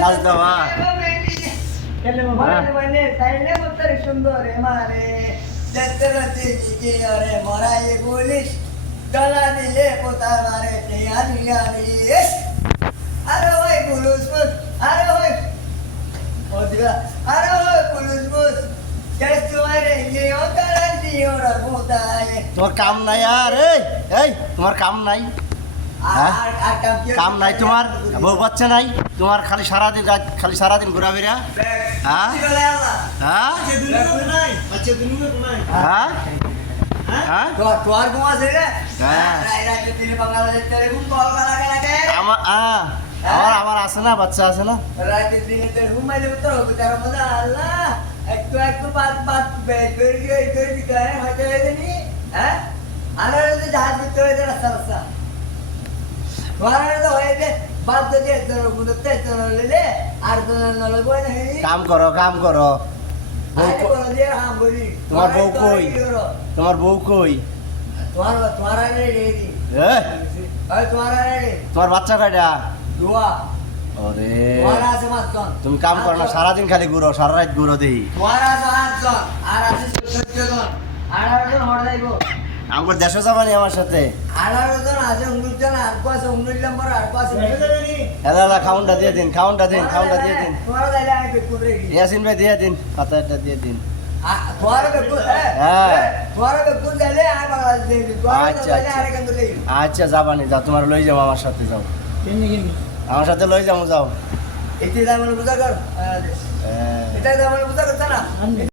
নাচ দেওয়া সুন্দর মারে মরাই বলিস গলা দিলে পোতা মারে আরে ওই পুলিশ বুস আরে ওই আরে ওই পুলিশ বুস তোমার কাম নাই আর এই তোমার কাম নাই কাম নাই তোমার বউ বাচ্চা নাই তোমার খালি সারাদিন ঘোরাফেরা হ্যাঁ হ্যাঁ হ্যাঁ হ্যাঁ তোমার ঘুম আছে রে আমার আছে না বাচ্চা আছে না রাতের দিনে ঘুমাইলে উত্তর হবে তার মধ্যে আল্লাহ একটু একটু বাদ বের করে হয়তো হয়নি হ্যাঁ আনার জাহাজ ভিতরে হয়েছে রাস্তা তো হয়েছে বাদ দিয়ে আর কাম করো তোমার বউ কই তোমার তোমার বাচ্চা কয়টা ওরে তুমি কাম করো না সারাদিন খালি ঘুরো সারা রাত ঘুরো দেই আমার দেশে যাবানি আমার সাথে খাউনটা দিয়ে দিন ইয়াসিন ভাই দিয়ে দিন পাতাটা দিয়ে দিন আচ্ছা যাবানি যাও তোমার লই যাও আমার সাথে যাও আমার সাথে লই যাও যাও এটা বুঝা কর